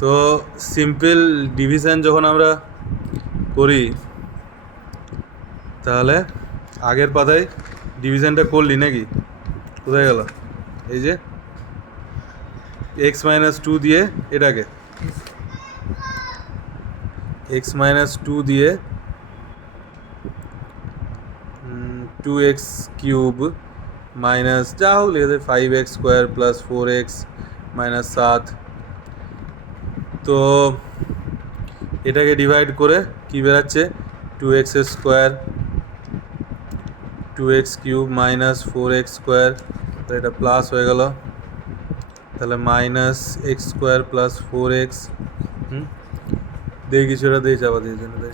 তো simple division যখন আমরা করি তাহলে আগের পাতায় ডিভিশনটা করলি নাকি? কোথায় গেল? এই যে x-2 দিয়ে এটাকে x-2 দিয়ে 2x³ মাইনাস যা হোক লিখে 5x² প্লাস 4x মাইনাস 7। তো এটাকে ডিভাইড করে কি বেরাচ্ছে? 2x² 2x³ মাইনাস 4x², তো এটা প্লাস হয়ে গেল, তাহলে মাইনাস x² প্লাস 4x। দিয়ে কিছুটা দিয়ে চাপা দিয়ে জন্য দে,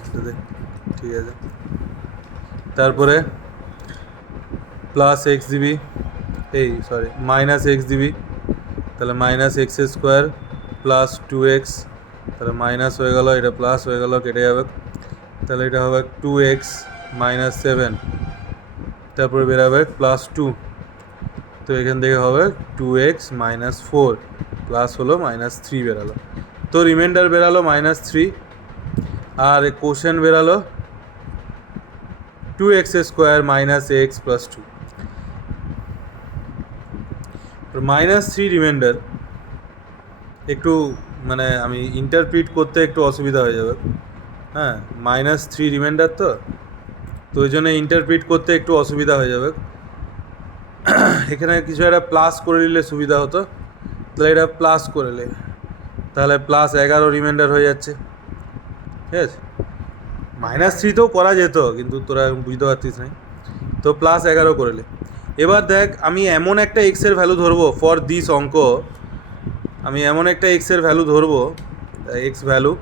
ঠিক আছে। তারপরে প্লাস x দিবি, মাইনাস x দিবি, তাহলে মাইনাস x² প্লাস 2x, তাহলে মাইনাস হয়ে গেল, এটা প্লাস হয়ে গেল, কেটে যাবে, তাহলে এটা হবে 2x মাইনাস 7, তারপরে বেরাবে প্লাস 2, তো এখান থেকে হবে 2x মাইনাস 4 প্লাস হলো মাইনাস 3 বেরালো। তো রিমাইন্ডার বেরালো -3, আর কোশ্চেন বেরালো 2x² minus x plus 2। -3 remainder একটু মানে আমি ইন্টারপ্রিট করতে একটু অসুবিধা হয়ে যাবে। হ্যাঁ, -3 রিমাইন্ডার তো ওই জন্য ইন্টারপ্রিট করতে একটু অসুবিধা হয়ে যাবে। এখানে কিছু একটা প্লাস করে নিলে সুবিধা হতো, তাহলে এটা প্লাস করে নে, তাহলে প্লাস 11 রিমাইন্ডার হয়ে যাচ্ছে, ঠিক আছে। -3 তো করা যেত, কিন্তু তোরা বুঝতে পারতিস না, তো প্লাস 11 করে নে। এবার দেখ, আমি এমন একটা এক্সের ভ্যালু ধরবো ফর দিস অঙ্ক, আমি এমন একটা এক্সের ভ্যালু ধরবো, এক্স ভ্যালু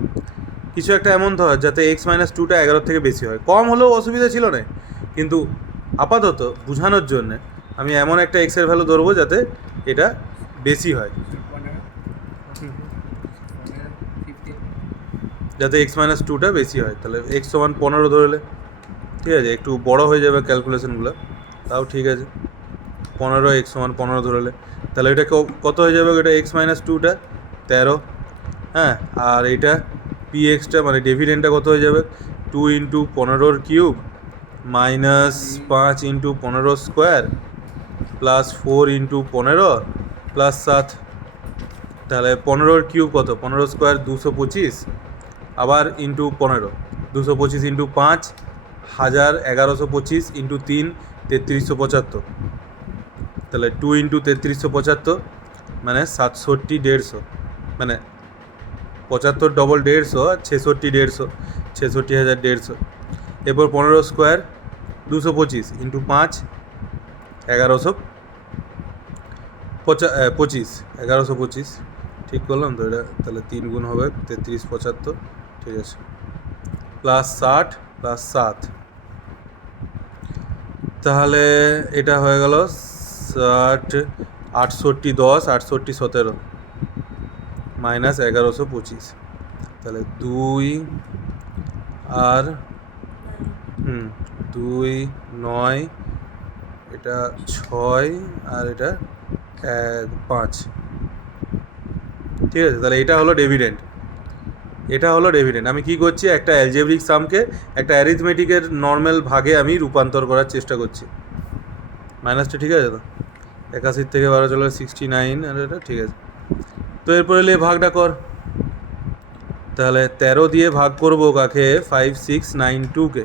কিছু একটা এমন ধর যাতে x-2টা 11 থেকে বেশি হয়। কম হলেও অসুবিধা ছিল না, কিন্তু আপাতত বোঝানোর জন্যে আমি এমন একটা এক্সের ভ্যালু ধরবো যাতে এটা বেশি হয়, যাতে x-2টা বেশি হয়। তাহলে x সমান 15 ধরলে, ঠিক আছে, একটু বড় হয়ে যাবে ক্যালকুলেশনগুলো, তাও ঠিক আছে। 15, x সমান 15 ধরলে, তাহলে এটা কত হয়ে যাবে? এটা x-2টা 13, হ্যাঁ, আর এইটা pxটা মানে ডিভিডেন্টটা কত হয়ে যাবে? 2 × 15³ মাইনাস 5 × 15² প্লাস 4 × 15 প্লাস 7, তাহলে 15³ কত? 15² 225, আবার ইন্টু 15, 225 × 5 1125 × 3 3375, তাহলে 2 × 3375 মানে 67 150, মানে 75 ডবল 150 আর 66 150, 66,150। এরপর 15² 225 × 5 1125, 1125, ঠিক করলাম তো এটা? তাহলে 3 গুণ হবে 3375, ঠিক আছে, প্লাস 60 প্লাস 7, তাহলে এটা হয়ে গেল 60 68 10 68 17 মাইনাস 1125, তাহলে 2 আর 2 9, এটা 6 আর এটা 5, ঠিক আছে। তাহলে এটা হলো ডিভিডেন্ড, এটা হলো ডিভিডেন্ড। আমি কি করছি? একটা অ্যালজেব্রিক সামকে একটা অ্যারিথমেটিকের নর্মাল ভাগে আমি রূপান্তর করার চেষ্টা করছি। মাইনাসটা ঠিক আছে তো? 81 থেকে 12 চলে 69, আর এটা ঠিক আছে। তো এরপরে লে ভাগটা কর, তাহলে 13 দিয়ে ভাগ করবো কাকে? 5692কে।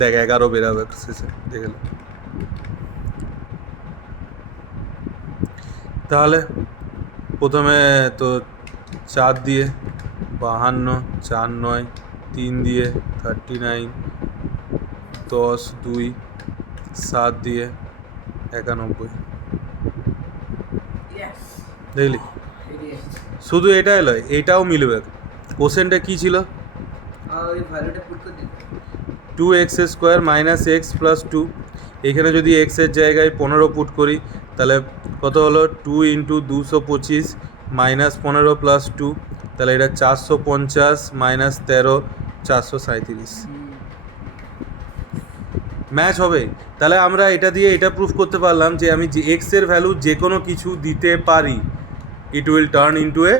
দেখ 11 বেরাবে শেষে, দেখে নে। তাহলে প্রথমে তো 4 দিয়ে 52, 4 9, 3 দিয়ে 39, 10 2, 7 দিয়ে 91, দেখলি? শুধু এটাই নয়, এটাও মিলবে। কোশ্চেনটা কী ছিল? 2x² মাইনাস x প্লাস 2, এখানে যদি x এর জায়গায় 15 পুট করি, তাহলে কত হলো? 2 × 225 মাইনাস 15 প্লাস 2, তাহলে এটা 450 মাইনাস 13 437, ম্যাচ হবে। তাহলে আমরা এটা দিয়ে এটা প্রুফ করতে পারলাম যে আমি যে এক্স এর ভ্যালু যে কোনো কিছু দিতে পারি, it will turn into A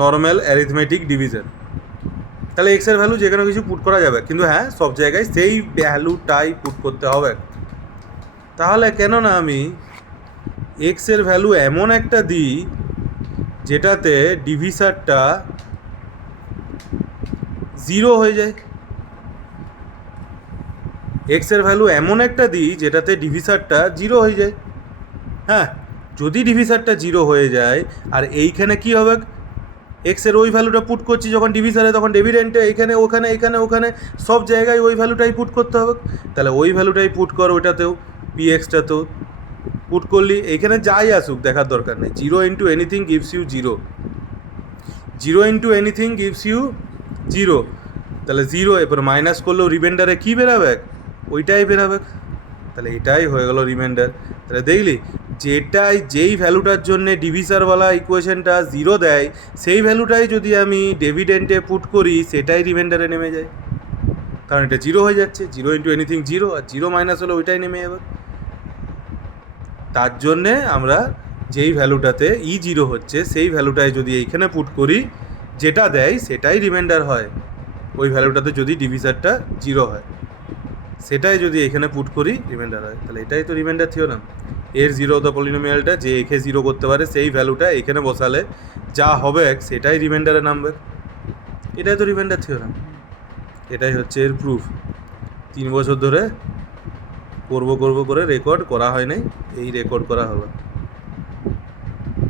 normal arithmetic division. তাহলে এক্সের ভ্যালু যে কোনো কিছু পুট করা যাবে, কিন্তু হ্যাঁ সব জায়গায় সেই ভ্যালুটাই পুট করতে হবে। তাহলে কেন না আমি এক্সের ভ্যালু এমন একটা দিই যেটাতে ডিভিসারটা 0 হয়ে যায়। এক্সের ভ্যালু এমন একটা দিই যেটাতে ডিভিসারটা 0 হয়ে যায়। হ্যাঁ, যদি ডিভিসারটা 0 হয়ে যায় আর এইখানে কি হবে, এক্সের ওই ভ্যালুটা পুট করছি যখন ডিভিসারে, তখন ডেভিডেন্টে এইখানে ওখানে এখানে ওখানে সব জায়গায় ওই ভ্যালুটাই পুট করতে হবে। তাহলে ওই ভ্যালুটাই পুট কর ওইটাতেও, পি এক্সটাতেও পুট করলি, এইখানে যাই আসুক দেখার দরকার নেই। 0 into anything gives you 0, 0 into anything gives you 0। তাহলে 0 এরপর মাইনাস করলেও রিমাইন্ডারে কী বেরাবে, ওইটাই বেরাবে। তাহলে এটাই হয়ে গেল রিমাইন্ডার। তাহলে দেখলি যেই ভ্যালুটার জন্যে ডিভিসারওয়ালা ইকুয়েশনটা 0 দেয়, সেই ভ্যালুটাই যদি আমি ডেভিডেন্টে পুট করি সেটাই রিমাইন্ডারে নেমে যায়, কারণ এটা 0 হয়ে যাচ্ছে। 0 ইন্টু এনিথিং 0, আর 0 মাইনাস হলে ওইটাই নেমে যাবে। তার জন্যে আমরা যেই ভ্যালুটাতে E0 হচ্ছে সেই ভ্যালুটাই যদি এইখানে পুট করি, যেটা দেয় সেটাই রিমাইন্ডার হয়। ওই ভ্যালুটাতে যদি ডিভিসারটা 0 হয়, সেটাই যদি এখানে পুট করি রিমাইন্ডার হয়। তাহলে এটাই তো রিমাইন্ডার থিওরাম। এর 0 দ্য পলিনোমিয়ালটা যে একে 0 করতে পারে সেই ভ্যালুটা এখানে বসালে যা হবে সেটাই রিমাইন্ডারে নামবে। এটাই তো রিমাইন্ডার থিওরাম। এটাই হচ্ছে এর প্রুফ। 3 বছর ধরে করব করে রেকর্ড করা হয় নাই, এই রেকর্ড করা হলো।